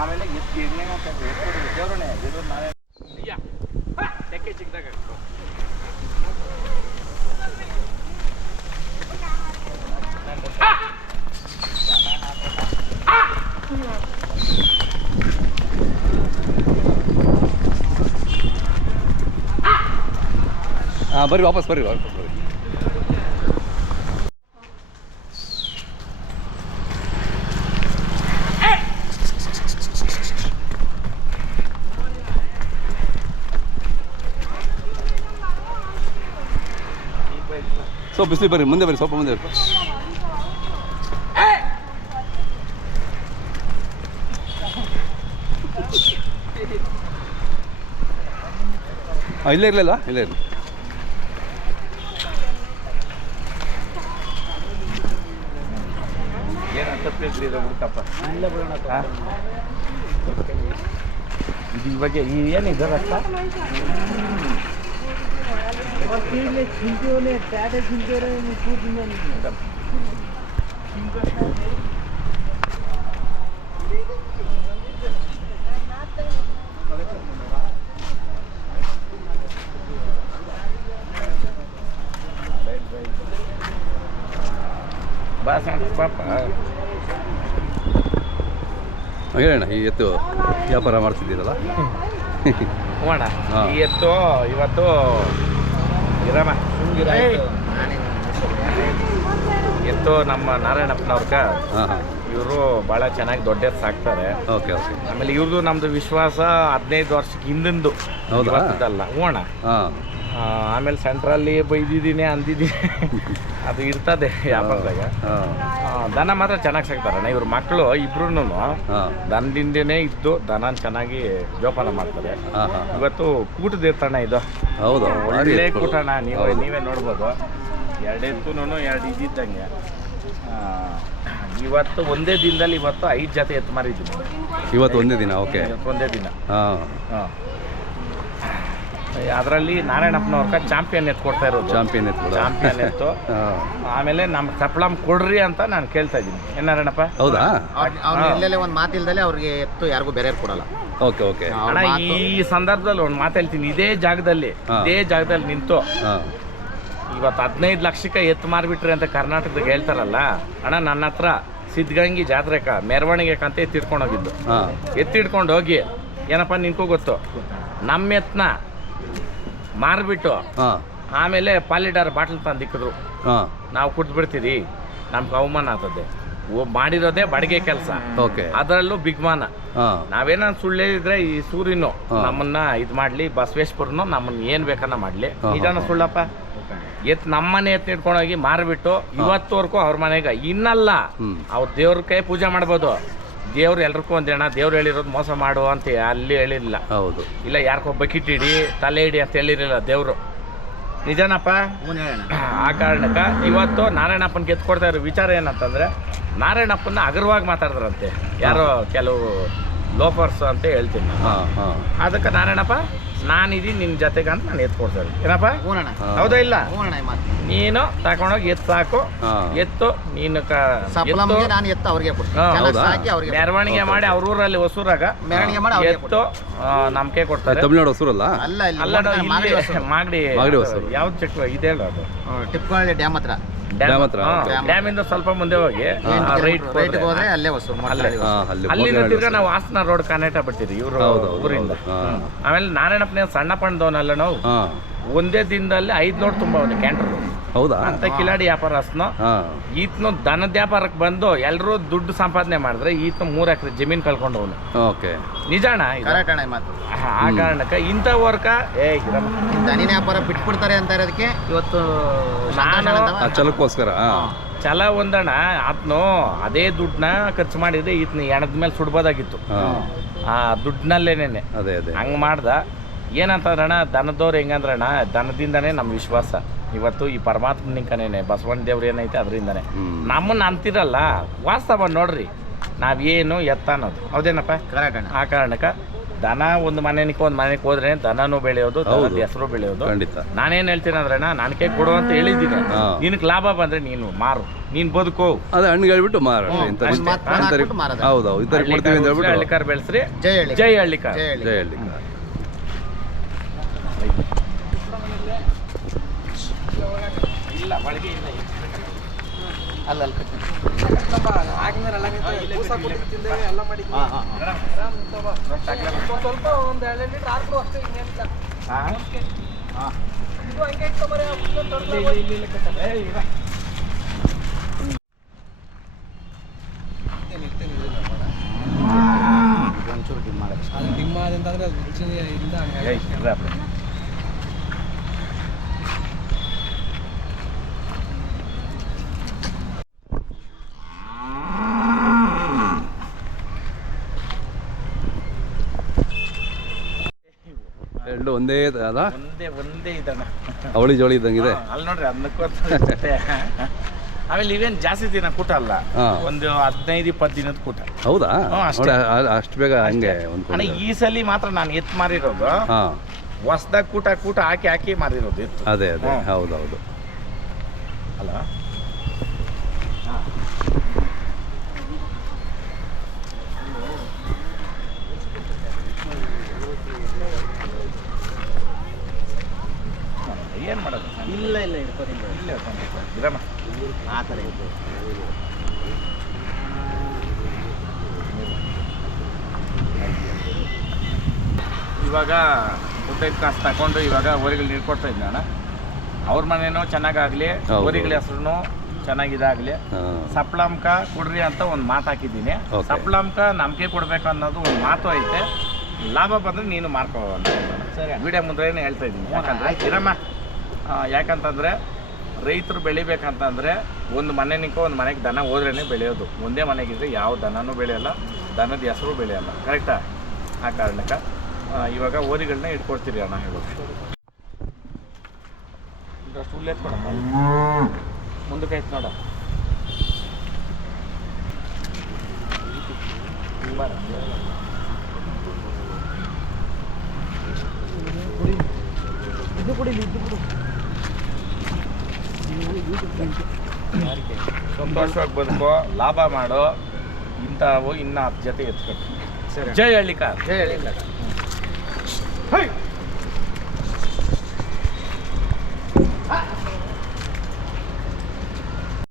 ಆಮೇಲೆ ಎಷ್ಟು ಏನೇನೋ ದೇವ್ರೇ ದೇವ್ರು ನಾವೇ ತೆಕ್ಕೆ ಚಿಕ್ಕದಾಗ ಬರ್ರಿ ವಾಪಸ್ ಬರ್ರಿ ಸೊ ಬಿಸಿಲು ಬರ್ರಿ ಮುಂದೆ ಬರ್ರಿ ಸ್ವಲ್ಪ ಮುಂದೆ ಬರ್ರಿ ಇಲ್ಲೇ ಇರಲಿಲ್ಲ ಇಲ್ಲೇ ಇರಲಿ ಇದು ಇವಾಗ ಏನಿದೆ ರಕ್ತ ಹೇಳೋಣ ಈ ಎತ್ತು ವ್ಯಾಪಾರ ಮಾಡ್ತಿದ್ದೀರಲ್ಲ ಹೋಗೋಣ ಈ ಎತ್ತು ಇವತ್ತು ಇರಮ್ಮ ಎತ್ತು ನಮ್ಮ ನಾರಾಯಣಪ್ಪನವ್ರಕ ಇವರು ಭಾಳ ಚೆನ್ನಾಗಿ ದೊಡ್ಡ ಎತ್ತು ಸಾಕ್ತಾರೆ. Okay okay. ಆಮೇಲೆ ಇವ್ರದ್ದು ನಮ್ಮದು ವಿಶ್ವಾಸ 15 ವರ್ಷಕ್ಕೆ ಹಿಂದಿಂದು ಹೌದಲ್ಲ ಹೋಗೋಣ. ಆಮೇಲೆ ಸೆಂಟ್ರಲ್ಲಿ ಬೈದಿದ್ದೀನಿ ಅಂದಿದ್ದೀನಿ ಅದು ಇರ್ತದೆ ವ್ಯಾಪಾರದಾಗ. ದನ ಮಾತ್ರ ಚೆನ್ನಾಗಿ ಸಾಕ್ತಾರಣ್ಣ ಇವ್ರ ಮಕ್ಕಳು ಇಬ್ರು ದನದಿಂದನೇ ಇದ್ದು ದನ ಚೆನ್ನಾಗಿ ಜೋಪಾನ ಮಾಡ್ತಾರೆ. ಇವತ್ತು ಕೂಟದ ಇರ್ತಣ್ಣ ಇದು ಹೌದು ಒಳ್ಳೆ ಕೂಟಣ್ಣ ನೀವೇ ನೋಡ್ಬೋದು. 2 ಎತ್ತು 2 ಇದ್ದಿದ್ದಂಗೆ ಇವತ್ತು ಒಂದೇ ದಿನದಲ್ಲಿ ಇವತ್ತು 5 ಜೊತೆ ಎತ್ತು ಮಾರಿದ್ದೀನಿ ಇವತ್ತು ಒಂದೇ ದಿನ. ಓಕೆ ಒಂದೇ ದಿನ. ಅದರಲ್ಲಿ ನಾರಾಯಣಪ್ಪನವ್ರ ಚಾಂಪಿಯನ್ ಎತ್ತು ಕೊಡ್ತಾ ಇರೋದು. ಚಾಂಪಿಯನ್ ಎತ್ತು. ಆಮೇಲೆ ನಮ್ಮ ತಪ್ಪಳಂ ಕೊಡ್ರಿ ಅಂತ ನಾನು ಕೇಳ್ತಾ ಇದ್ದೀನಿ. ಏನ್ ನಾರಾಯಣಪ್ಪ? ಹೌದಾ? ಎಲ್ಲೆಲ್ಲೇ ಒಂದು ಮಾತಿಲ್ದಲೆ ಅವ್ರಿಗೆ ಎತ್ತು ಯಾರಿಗೂ ಬೇರೆ ಕೊಡಲ್ಲ. Okay okay. ಅಣ್ಣ ಈ ಸಂದರ್ಭದಲ್ಲಿ ಒಂದು ಮಾತು ಹೇಳ್ತೀನಿ. ಇದೇ ಜಾಗದಲ್ಲಿ ನಿಂತು ಇವತ್ತು 15 ಲಕ್ಷಕ್ಕೆ ಎತ್ತು ಮಾರ್ಬಿಟ್ರಿ ಅಂತ ಕರ್ನಾಟಕದಾಗ ಹೇಳ್ತಾರಲ್ಲ ಅಣ್ಣ. ನನ್ನ ಹತ್ರ ಸಿದ್ಧಗಂಗಿ ಜಾತ್ರೆಕ ಮೆರವಣಿಗೆ ಅಂತ ಎತ್ತಿಡ್ಕೊಂಡು ಹೋಗಿದ್ದು. ಎತ್ತಿಡ್ಕೊಂಡು ಹೋಗಿ ಏನಪ್ಪ ನಿನ್ಕೂ ಗೊತ್ತು, ನಮ್ಮ ಎತ್ತನ್ನ ಮಾರ್ಬಿಟ್ಟು ಆಮೇಲೆ ಪಾಲಿಡಾರ್ ಬಾಟ್ಲ್ ತಂದಿಕ್ಕಿದ್ರು. ನಾವು ಕುಡ್ದು ಬಿಡ್ತೀರಿ, ನಮ್ಗೆ ಅವಮಾನ ಆಗ್ತದೆ. ಮಾಡಿರೋದೇ ಬಾಡಿಗೆ ಕೆಲಸ. ಅದರಲ್ಲೂ ಬಿಗ್ಮಾನ. ನಾವೇನ ಸುಳ್ಳು ಹೇಳಿದ್ರೆ ಈ ಸೂರ್ಯನು ನಮ್ಮನ್ನ ಇದ್ ಮಾಡ್ಲಿ, ಬಸವೇಶ್ವರನು ನಮ್ಮನ್ನ ಏನ್ ಬೇಕನ್ನ ಮಾಡ್ಲಿ. ನಿಜಾನ ಸುಳ್ಳಪ್ಪ? ಎತ್ ನಮ್ಮನೆ ಎತ್ ಇಟ್ಕೊಂಡೋಗಿ ಮಾರ್ಬಿಟ್ಟು ಇವತ್ತವರೆಗೂ ಅವ್ರ ಮನೆಗೆ ಇನ್ನಲ್ಲ ಅವ್ರ ದೇವ್ರ ಕೈ ಪೂಜೆ ಮಾಡ್ಬೋದು. ದೇವ್ರು ಎಲ್ರಿಗೂ ಒಂದೇಣ ದೇವ್ರು ಹೇಳಿರೋದು ಮೋಸ ಮಾಡು ಅಂತ ಅಲ್ಲಿ ಹೇಳಿರಲಿಲ್ಲ. ಹೌದು. ಇಲ್ಲ ಯಾರಿಗೋ ಬಕೆಟ್ ಇಡಿ ತಲೆ ಇಡಿ ಅಂತ ಹೇಳಿರಲಿಲ್ಲ ದೇವ್ರು. ನಿಜನಪ್ಪ? ಆ ಕಾರಣಕ್ಕೆ ಇವತ್ತು ನಾರಾಯಣಪ್ಪನ ಗೆದ್ಕೊಡ್ತಾ ಇರೋ ವಿಚಾರ ಏನಂತಂದ್ರೆ, ನಾರಾಯಣಪ್ಪನ ಅಗರವಾಗಿ ಮಾತಾಡಿದ್ರಂತೆ ಯಾರೋ ಕೆಲವು ಲೋಫರ್ಸ್ ಅಂತ ಹೇಳ್ತೀನಿ. ಅದಕ್ಕೆ ನಾರಾಯಣಪ್ಪ ನಾನಿದ್ದೀನಿ ನಿನ್ನ ಜೊತೆಗೆ ಅಂತ ನಾನು ಎತ್ಕೊಡ್ತಾ ಇದ್ದೀನಿ. ಏನಪ್ಪ? ಹೌದಾ ಇಲ್ಲ? ನೀನು ತಗೊಂಡೋಗಿ ಎತ್ತು ಸಾಕು. ಎತ್ತು ನೀನು ಮೆರವಣಿಗೆ ಮಾಡಿ ಅವ್ರ ಊರಲ್ಲಿ ಹೊಸೂರಾಗ ಎತ್ತು ನಮ್ಗೆ ಕೊಡ್ತಾರೆ. ತಮಿಳ್ನಾಡು ಹೊಸೂರಲ್ಲ? ಅಲ್ಲ ಮಾಗಡಿ. ಯಾವ್ದು ಚೆಕ್ ಇದೆ ಹೇಳು? ಅದು ಟಿಪ್ಪಳ್ಳಿ ಡ್ಯಾಮ್ ಹತ್ರ. ಡ್ಯಾಮಿಂದ ಸ್ವಲ್ಪ ಮುಂದೆ ಹೋಗಿ ಅಲ್ಲಿಂದ ತಿರ್ಗಾ ನಾವು ಹಾಸನ ರೋಡ್ ಕನೆಕ್ಟ್ ಬಿಡ್ತೀವಿ ಇವ್ರು ಊರಿಂದ. ಆಮೇಲೆ ನಾರಾಯಣಪ್ಪನ ಸಣ್ಣ ಪಣ್ಣದವನಲ್ಲ ನಾವು. ಒಂದೇ ದಿನದಲ್ಲಿ 5 ಲೋಡ್ ತುಂಬ ಕ್ಯಾಂಟರ್. ಹೌದಾ? ಅಂತ ಕಿಲಾಡಿ ವ್ಯಾಪಾರಸ್ನು ಈತನು ದನದ ವ್ಯಾಪಾರಕ್ಕೆ ಬಂದು ಎಲ್ಲರೂ ದುಡ್ಡು ಸಂಪಾದನೆ ಮಾಡಿದ್ರೆ ಈತ 3 ಎಕರೆ ಜಮೀನ್ ಕಳ್ಕೊಂಡವನು. ನಿಜಾಣ? ಆ ಕಾರಣಕ್ಕೆ ಇಂಥ ವರ್ಕ ದನಿನ ವ್ಯಾಪಾರ ಬಿಟ್ಬಿಡ್ತಾರೆ ಅಂತ ಇರೋದಕ್ಕೆ ಇವತ್ತು ಛಲಕ್ಕೋಸ್ಕರ ಛಲ ಒಂದಣ್ಣ. ಆತ್ನು ಅದೇ ದುಡ್ಡನ್ನ ಖರ್ಚು ಮಾಡಿದ್ರೆ ಈತನ ಎಣದ ಮೇಲೆ ಸುಡ್ಬೋದಾಗಿತ್ತು. ಆ ದುಡ್ಡಿನಲ್ಲೇನೆ ಹಂಗ್ ಮಾಡ್ದ. ಏನಂತಂದ್ರಣ್ಣ, ದನದವ್ರು ಹೆಂಗಂದ್ರಣ್ಣ, ದನದಿಂದನೇ ನಮ್ಮ ವಿಶ್ವಾಸ. ಇವತ್ತು ಈ ಪರಮಾತ್ಮ ನಿಂಕನೇನೆ ಬಸವಣ್ಣ ದೇವ್ರು ಏನೈತೆ ಅದರಿಂದನೇ ನಮ್ಮನ್ನ ಅಂತಿರಲ್ಲ. ವಾಸ್ತವ ನೋಡ್ರಿ ನಾವೇನು ಎತ್ತ ಅನ್ನೋದು. ಹೌದೇನಪ್ಪ? ಆ ಕಾರಣಕ್ಕೆ ದನ ಒಂದು ಮನೆನಿಗೆ ಒಂದು ಮನೆಗೆ ಹೋದ್ರೆ ದನನೂ ಬೆಳೆಯೋದು ದನದ ಹೆಸರು ಬೆಳೆಯೋದು. ಖಂಡಿತ. ನಾನೇನ್ ಹೇಳ್ತೀನಿ ಅಂದ್ರೆ ನನಗೆ ಕೊಡು ಅಂತ ಹೇಳಿದ್ದೀನಿ. ನಿನಗೆ ಲಾಭ ಬಂದ್ರೆ ನೀನು ಮಾರು, ನೀನ್ ಬದುಕು. ಅದೇ ಹಣ್ಣು ಹೇಳ್ಬಿಟ್ಟು ಮಾರ. ಹೌದೌದು, ಇತರ ಕೊಡ್ತೀವಿ ಅಂತ ಹೇಳ್ಬಿಟ್ಟು ಹಳ್ಳಿಕಾರ್ ಬೆಳೆಸ್ರಿ. ಜೈ ಜೈ ಹಳ್ಳಿಕಾರ್. ಜೈ ಹಳ್ಳಿಕಾರ್. ಇಲ್ಲ ಮಳಿಗೆ ಇಲ್ಲ ಅಲ್ಲ ಒಂಚೂರು ಡಿಮ್ ಮಾಡೋದು. ಡಿಮ್ ಆದಂತಂದ್ರೆ ಅದು ರುಚಿಯಿಂದ ಎರಡು ಒಂದೇ ಅದ, ಒಂದೇ ಇದನ್ನ ಅವಳಿ ಜೋಳಿ ಇದ್ದಂಗಿದೆ. ಅಲ್ಲಿ ನೋಡ್ರಿ ಅದಕ್ಕೆ ಆಮೇಲೆ ಇವೇನ್ ಜಾಸ್ತಿ ದಿನ ಕೂಟ ಅಲ್ಲ, ಒಂದು 15-20 ದಿನದ ಕೂಟ. ಹೌದಾ? ಅಷ್ಟೇ. ಅಷ್ಟು ಬೇಗ ಹಂಗೆ ಅಣ್ಣ ಈ ಸಲ ಮಾತ್ರ ನಾನು ಎತ್ತು ಮಾರಿರೋದು ಹೊಸ್ದಾಗ ಕೂಟ ಹಾಕಿ ಮಾರಿರೋದು ಎತ್ತು. ಅದೇ ಹೌದೌದು. ಅಲ್ಲ ಏನ್ ಮಾಡೋದು? ಇಲ್ಲ ಇರಮ್ಮ ಆ ಥರ ಇದೆ. ಇವಾಗ ಊಟದ ಕಾಸು ತಗೊಂಡು ಇವಾಗ ಓರಿಗಳು ನೀರು ಕೊಡ್ತಾ ಇದ್ದೆ ಅಣ್ಣ. ಅವ್ರ ಮನೇನೂ ಚೆನ್ನಾಗಾಗಲಿ, ಓರಿಗಳ ಹೆಸರು ಚೆನ್ನಾಗಿದಾಗಲಿ. ಸಪ್ಲಾಂಕ ಕೊಡ್ರಿ ಅಂತ ಒಂದು ಮಾತು ಹಾಕಿದ್ದೀನಿ. ಸಪ್ಲಾಂಕ ನಮ್ಗೆ ಕೊಡ್ಬೇಕು ಅನ್ನೋದು ಒಂದು ಮಾತು ಐತೆ. ಲಾಭ ಬಂದರೆ ನೀನು ಮಾರ್ಕೋ ಅಂತ ವಿಡಿಯೋ ಮುಂದೆ ಹೇಳ್ತಾ ಇದ್ದೀನಿ. ಯಾಕಂದ್ರೆ ಇರಮ್ಮ, ಯಾಕಂತಂದರೆ ರೈತರು ಬೆಳಿಬೇಕಂತಂದರೆ ಒಂದು ಮನೆನಿಂಕೋ ಒಂದು ಮನೆಗೆ ದನ ಹೋದ್ರೇ ಬೆಳೆಯೋದು. ಒಂದೇ ಮನೆಗಿದ್ರೆ ಯಾವ ದನನೂ ಬೆಳೆಯೋಲ್ಲ, ದನದ ಹೆಸರು ಬೆಳೆಯೋಲ್ಲ. ಕರೆಕ್ಟಾ? ಆ ಕಾರಣಕ್ಕೆ ಇವಾಗ ಓರಿಗಳನ್ನ ಇಟ್ಕೊಡ್ತೀರಿ ಅಣ್ಣ. ಹೇಳೋದು ಇಂಟ್ರೆಸ್ಟ್ ಫುಲ್ ಎತ್ಕೊಡಪ್ಪ, ಮುಂದಕ್ಕೆ ಆಯ್ತು ನೋಡ. ಸಂತೋಷವಾಗಿ ಬದುಕೋ, ಲಾಭ ಮಾಡೋ, ಇಂಥವು ಇನ್ನು 10 ಜೊತೆ ಎತ್ಕೊಂಡು. ಜೈ ಹಳ್ಳಿಕಾರ್. ಜೈ ಹಳ್ಳಿಕಾರ್.